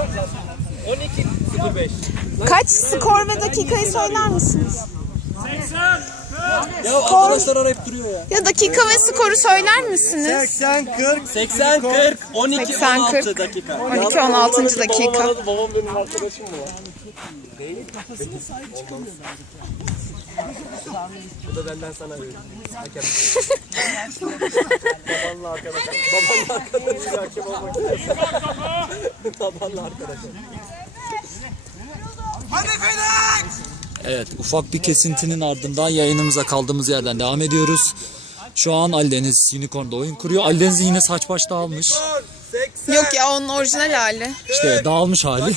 12.05. Kaç skor ve dakikayı söyler misiniz? Ya arkadaşlar arayıp duruyor ya. Ya dakika ve skoru söyler misiniz? 80 40 80 40 12 80, 16 40, dakika. 12, Ya, 16. babam aradı, dakika. Babam benim arkadaşım mı? Bu da benden sana öyle. Hakem. Babanla arkadaş. Babanla arkadaş. Hakem olmak istersen. Babanla arkadaş. Evet ufak bir kesintinin ardından yayınımıza kaldığımız yerden devam ediyoruz. Şu an Ali Deniz Unicorn'da oyun kuruyor. Ali Deniz yine saç baş dağılmış. 80 Yok ya onun orijinal hali. İşte dağılmış hali.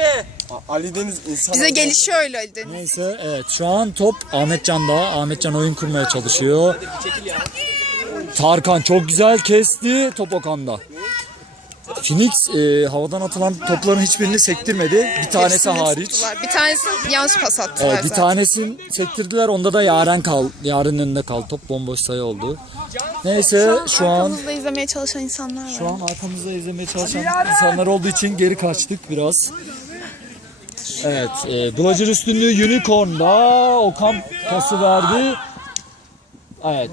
12 50. Ali Deniz insan Bize gelişi öyle Ali Deniz. Neyse evet şu an top Ahmetcan'da. Ahmetcan oyun kurmaya çalışıyor. Tarkan çok güzel kesti. Top Okan'da. Phoenix e, havadan atılan topların hiçbirini sektirmedi. Bir tanesi Hepsini hariç. tuttular. Bir tanesini yanlış pas attılar Evet, bir zaten. tanesini sektirdiler. Onda da Yaren kal. Yaren önünde kaldı. Top bomboş sayı oldu. Neyse şu an Arkamızda izlemeye çalışan insanlar var. şu an arkamızda izlemeye çalışan insanlar olduğu için geri kaçtık biraz. Evet, e, Bludger üstünlüğü Unicorn'da Okan pası verdi. Evet.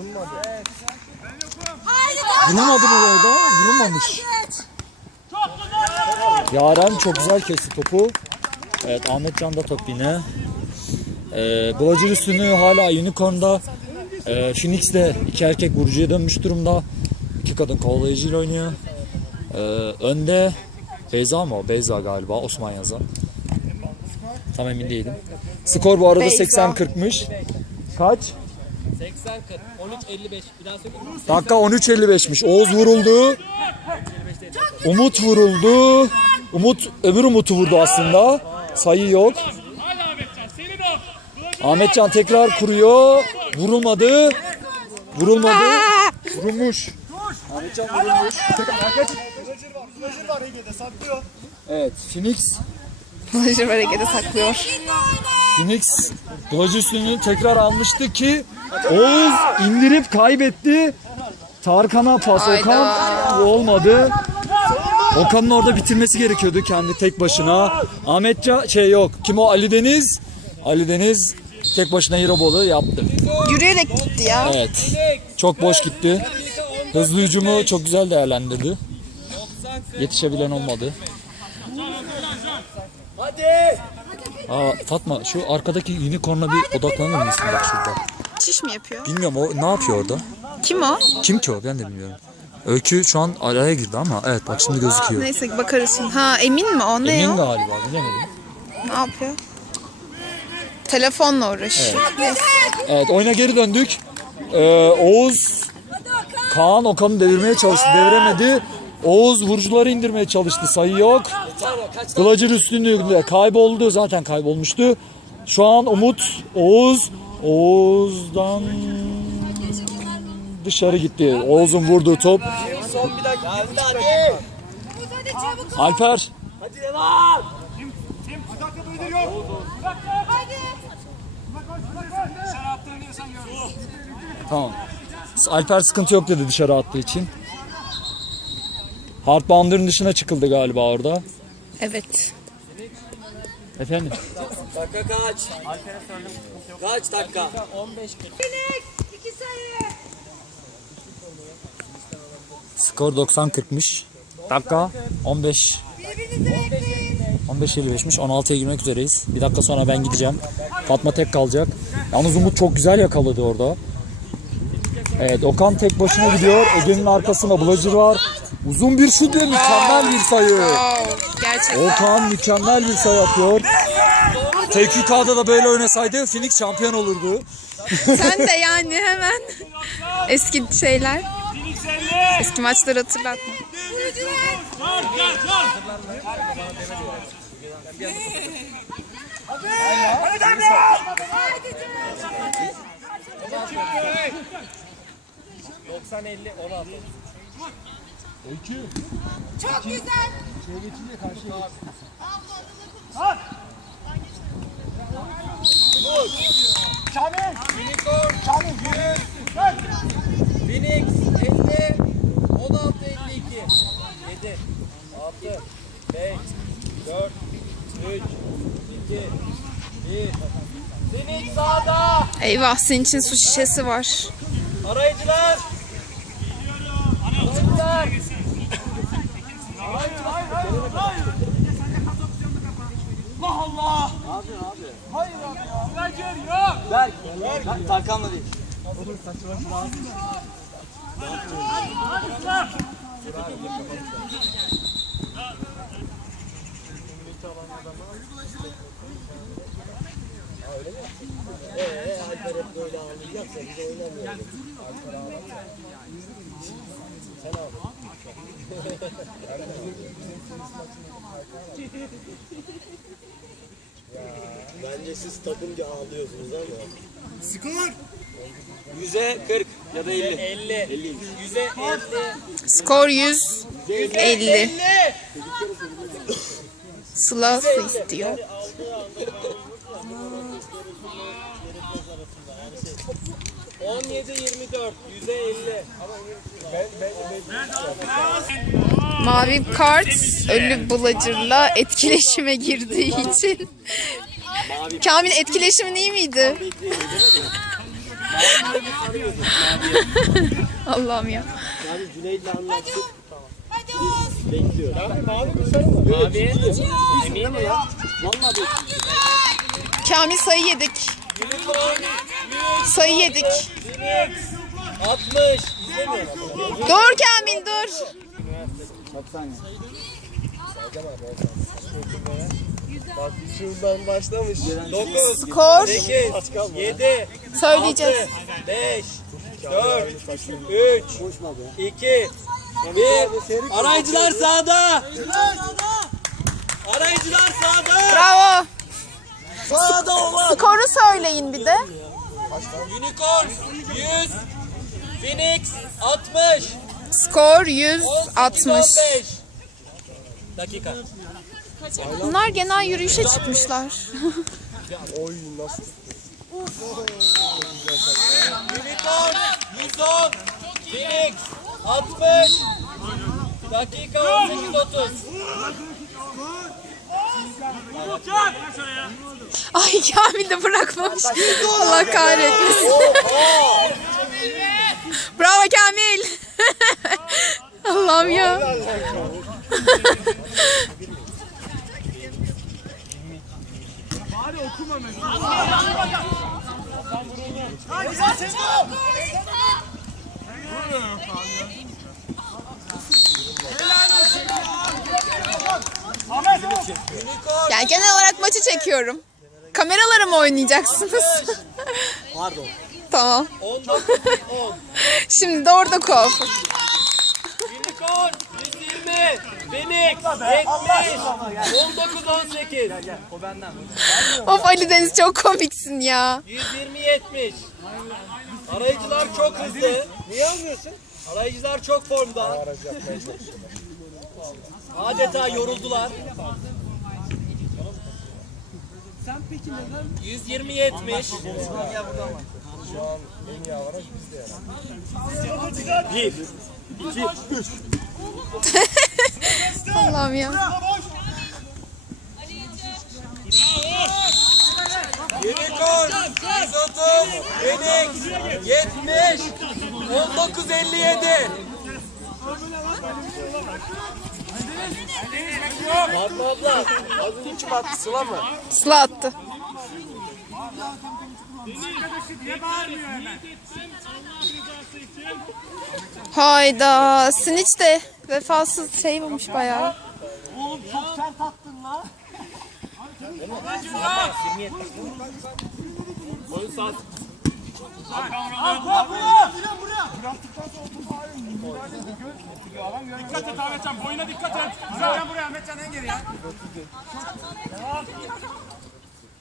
Vurulmadı mı orada? Vurulmamış. Yaren çok güzel kesti topu. Evet, Ahmet Can da top yine. E, Bludger üstünlüğü hala Unicorn'da. E, Phoenix de iki erkek vurucuya dönmüş durumda. İki kadın kovalayıcıyla oynuyor. Ee, önde Beyza mı o? Beyza galiba. Osman Yazan. Tam emin değilim. Skor bu arada Beyza. 80-40'mış. Kaç? 80 40 13 55. Bir daha söyle. Dakika 13.55'miş. Oğuz vuruldu. Umut vuruldu. Umut öbür Umut'u vurdu aslında. Sayı yok. Ahmetcan tekrar kuruyor. Vurulmadı. Vurulmadı. Vurulmuş. Ahmetcan vurulmuş. Evet, Phoenix Blajır harekete saklıyor. Phoenix üstünü tekrar almıştı ki Oğuz indirip kaybetti. Tarkan'a pas Hayda. Okan olmadı. Okan'ın orada bitirmesi gerekiyordu kendi tek başına. Ahmetça şey yok. Kim o? Ali Deniz. Ali Deniz tek başına Hirobolu yaptı. Yürüyerek gitti ya. Evet. Çok boş gitti. Hızlı hücumu çok güzel değerlendirdi. Yetişebilen olmadı. Aa, Fatma şu arkadaki unicorn'a bir odaklanır mısın bak şurada. Çiş mi yapıyor? Bilmiyorum o ne yapıyor orada? Kim o? Kim ki o ben de bilmiyorum. Öykü şu an araya girdi ama evet bak şimdi gözüküyor. Neyse bakarız şimdi. Ha emin mi o? Ne Emin o? galiba bilemedim. Ne yapıyor? Telefonla uğraşıyor. Neyse. Evet oyuna geri döndük. Ee, Oğuz Kaan Okan'ı devirmeye çalıştı deviremedi. Oğuz vurucuları indirmeye çalıştı sayı yok. Kılıcır üstünlüğünde kayboldu zaten kaybolmuştu. Şu an Umut Oğuz Oğuz'dan dışarı gitti. Oğuz'un vurduğu top. Alper Hadi devam. Tamam. Alper sıkıntı yok dedi dışarı attığı için. Hardbounder'ın dışına çıkıldı galiba orada. Evet. Efendim? Dakika kaç? Kaç dakika? 15 Skor 90-40'mış. Dakika 15. 15-55'miş. 16'ya girmek üzereyiz. Bir dakika sonra ben gideceğim. Fatma tek kalacak. Yalnız Umut çok güzel yakaladı orada. Evet Okan tek başına gidiyor. Ege'nin arkasında Bludger var. Uzun bir şut ve mükemmel bir sayı. Gerçekten. Okan mükemmel bir sayı atıyor. TQK'da da böyle oynasaydı Phoenix şampiyon olurdu. Sen de yani hemen eski şeyler. Eski maçları hatırlatma. Phoenix 50 16 52 7 6 5, 4, 3, 2, 1. Phoenix sağda. Eyvah senin için su şişesi var. Arayıcılar. Arayıcılar. Tarkan'la değil. Eee Alper hep böyle ağlayacaksa biz oynamayalım. Alper ağlarsa. Bence siz takımca ağlıyorsunuz ama. Skor. Yüze 40 ya da 50. 50. 50. Yüze 50. Skor 100. 50. 50. Sıla su istiyor. Mavi kart ölü bulacırla etkileşime girdiği için. Kamil etkileşimin iyi miydi? Allah'ım ya. Yani Cüneyt'le anlaştık. Biz bekliyoruz. Mavi mi sarı mı? Mavi. Emin mi ya? Valla. Kamil sayı yedik. Sayı yedik. Phoenix, 60. İzlemiyorum. Dur Kamil dur. Bak şuradan başlamış. 9, Skor 8, 7, söyleyeceğiz. 5, 4, 3, 2, 1. Arayıcılar sağda. Arayıcılar sağda. Bravo. Sağda olan. Skoru söyleyin bir de. Unicorn 100, Phoenix 60, Skor 18, 160. 15. Dakika. Bunlar genel yürüyüşe çıkmışlar. Oy nasıl? Unicorn 110, Phoenix 60, dakika 18.30. Ay Kamil de bırakmamış. Allah kahretmesin. Bravo Kamil. Allah'ım ya. Ya çekiyorum. Kameralara mı oynayacaksınız? Pardon. tamam. 19, 10. Şimdi de orada kov. Unicorn 120, Phoenix 70, 19, 18. Of Ali Deniz çok komiksin ya. 120 70. Arayıcılar çok hızlı. Niye almıyorsun? Arayıcılar çok formda. Adeta yoruldular. 120 70. Şu an en iyi avaraj bizde yani. 1 2 3 Allah'ım ya. Unicorn 130 Phoenix 70 19 57 Fatma abla Az önce kim attı Sıla mı? Sıla attı. Hayda. Snitch de vefasız şey olmuş bayağı. Oyun sağ Dikkat et Ahmetcan, boyuna dikkat et. Güzel buraya Ahmetcan en geri ya.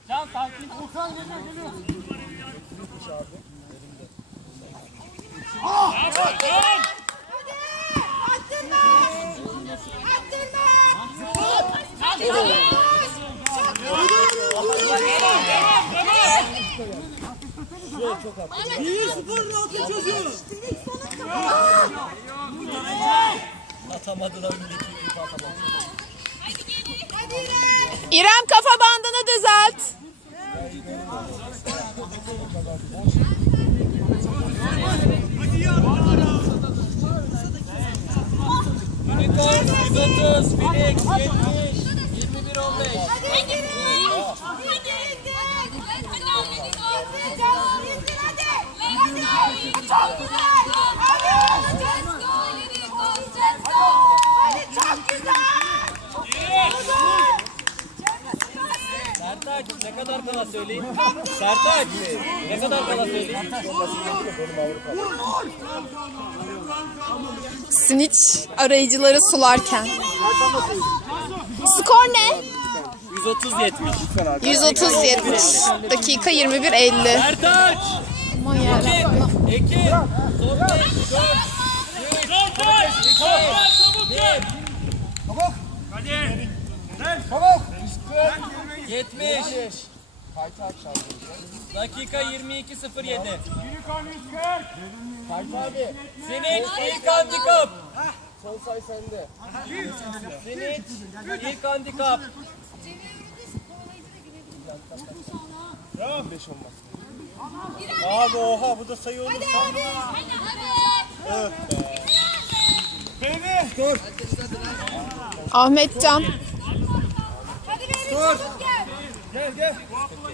Can sakin. Okan geliyor geliyor. Atamadı da öndeki atamadı. İrem kafa bandını düzelt. Unicorn 130, Phoenix 70, 21 15. Çok güzel. Hadi. Hadi çok güzel. Sertaç ne kadar kala söyleyeyim? Sertaç ne kadar kala söyleyeyim? Snitch arayıcıları sularken. Skor ne? 130 70. 130 70. Dakika 21 50. Sertaç! Aman yarabbim. Ekin! Son 5, 4, 3, 2, 1. 70. Dakika 22 07. Unicorn 140. Senin ilk handikap. Son say sende. Senin ilk handikap. Beş olmaz. Abi oha bu da sayı olur. Ahmetcan Hadi verin çabuk gel.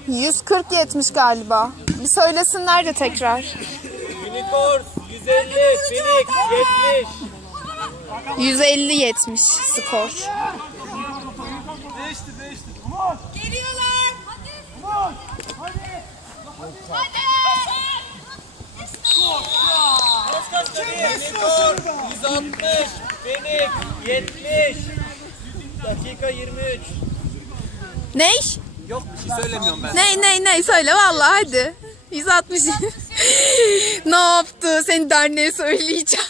140 70 galiba. Bir söylesinler de tekrar. Unicorn 150. Phoenix 70. 150 70 skor. Geliyorlar. Hadi. Unicorn 160. Phoenix 70. Dakika 23. Ney? Yok bir şey söylemiyorum ben. Ney ney ney söyle vallahi hadi. 160. ne yaptı? Seni derneğe söyleyeceğim.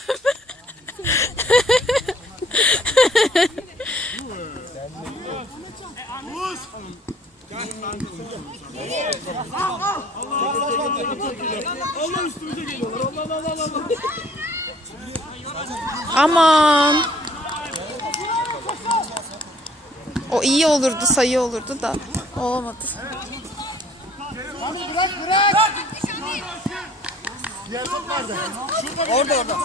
Aman. O iyi olurdu, sayı olurdu da olamadı. Orada orada.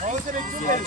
Havuzda bekliyorum.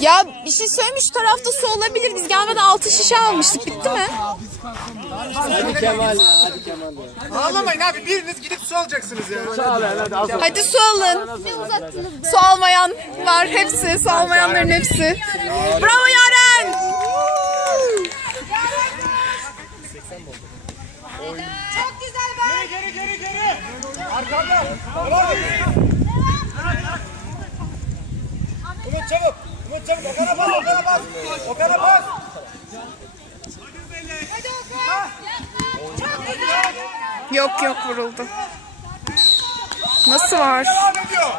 Ya bir şey söylemiş tarafta su olabilir. Biz gelmeden 6 şişe almıştık. Bitti mi? Hadi Kemal ya hadi Kemal ya. Ağlamayın abi biriniz gidip su alacaksınız ya. Hadi su alın. Su almayan var hepsi. Su almayanların hepsi. Bravo Yaren. Çok güzel be. Geri geri geri. Arkamda. Bravo. Umut çabuk. Umut çabuk. Okan'a bas. Okan'a bas. Okan'a bas. Hadi Okan. Çok güzel. Yok yok vuruldu. Nasıl var? Devam ediyor.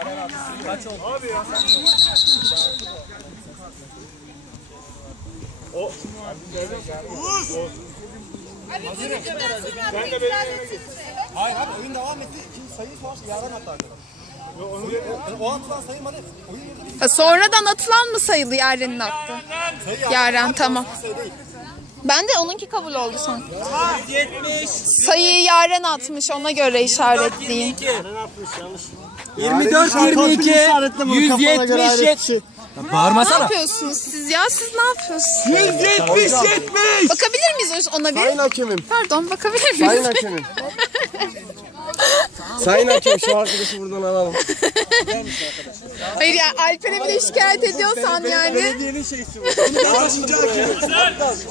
Hadi bu videodan sonra itiraz etsiniz. Hayır abi oyun devam etti. İkinci sayı var. Yaran attı arkadan. O atılan sayılmadı. Oyun burada Ha, sonradan atılan mı sayılı Yaren'in attı? Yaren tamam. Ben de onunki kabul oldu son. 170. Sayıyı Yaren atmış ona göre işaretleyin. 24 22 170 70. Ne Bağırmasana. yapıyorsunuz siz ya? Siz ne yapıyorsunuz? 170 70. Bakabilir miyiz ona bir? Sayın hakemim. Pardon bakabilir Sayın miyiz? hakemim. Sayın hakem şu arkadaşı buradan alalım. Hayır ya Alper'e bile şikayet ediyorsan yani. Belediyenin şeysi bu. Yardımcı hakemim.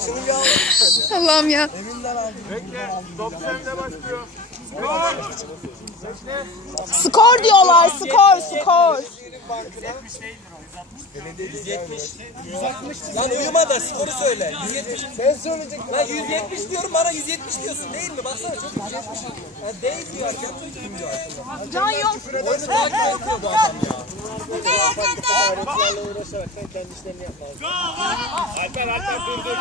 Şunu bir al. Allah'ım ya. Top sende başlıyor. Skor diyorlar skor skor. Bankına. 170. Lan uyuma da skoru söyle. 170. Sen söyleyeceksin. Lan 170 diyorum bana 170 diyorsun değil mi? Baksana çok 170. Ya değil diyor? Can yok. Oyunu takip ediyor bu adam ya. Alper Alper dur dur.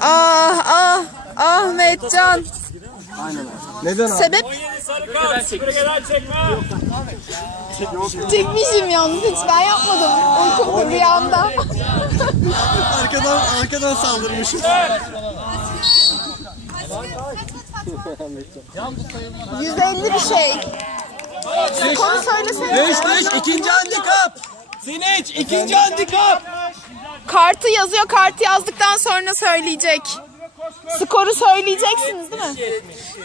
Ah ah Ahmetcan. Neden abi? Sebep 17 sarı kart. Süpürgeden çekme. çekmişim yalnız hiç ben yapmadım. Uykumda rüyamda. Arkadan, arkadan saldırmışım. 150 bir şey. Skoru söylesene. 5 5 ikinci handikap. Siniç ikinci handikap. Kartı yazıyor. Kartı yazdıktan sonra söyleyecek. Skoru söyleyeceksiniz değil mi?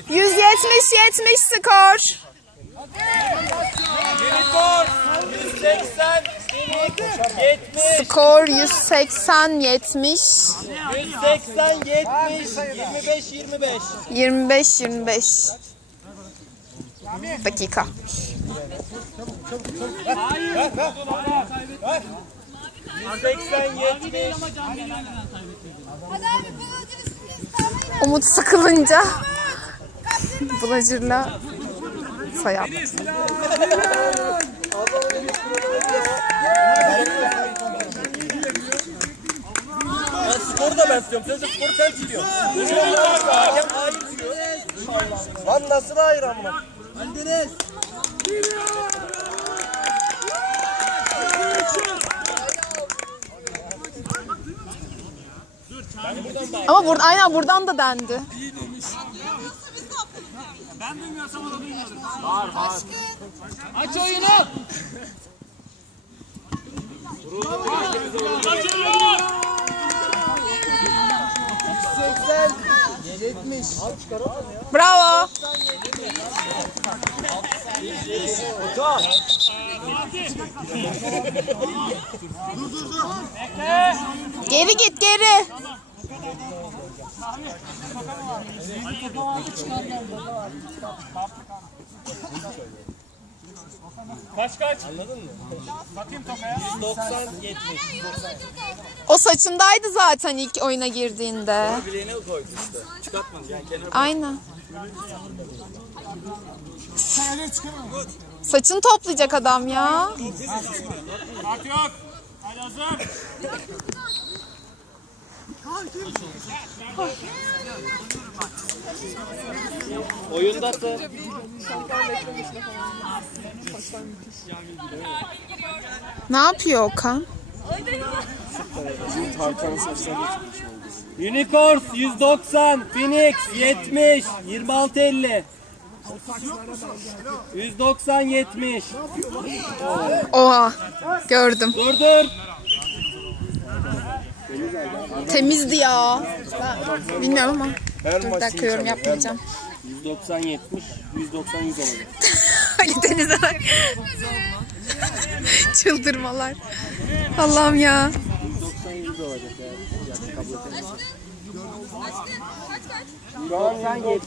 170 70 skor. Unicorn 180 70 Skor 180 70 180 70 25 25 25 25 dakika. 80 70 Hadi abi. Umut sıkılınca Bulacırla sayar. Ben skoru da ben istiyorum. Sen de skoru sen siliyorsun. Hakem hayır diyor. Lan nasıl hayır amına? Aldiniz. Ama burada aynen buradan da dendi. Aç oyunu. Aç oyunu. Bravo. Geri git geri. Kaç kaç? Anladın mı? Bakayım tokaya. 90 70. O saçındaydı zaten ilk oyuna girdiğinde. Bileğine koymuş işte. Çıkartmadı yani kenara. Aynen. Saçını toplayacak adam ya. Kart yok. Hadi hazır. Oyundasın. Ne yapıyor Okan? Unicorns 190, Phoenix 70, 26 50. 190 70. Oha. Gördüm. Dur dur. Temizdi ya. Ben bilmiyorum ama. Dur bir dakika yapmayacağım. 190 70, 190 100 olacak. Ali Deniz'e bak. Çıldırmalar. Allah'ım ya. 190 100 olacak yani. Kabul edemem.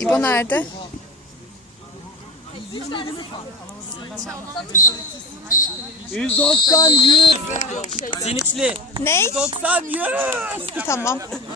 İbo nerede? Yüz 190 100. Sinixli. Ne? 90 100. Tamam.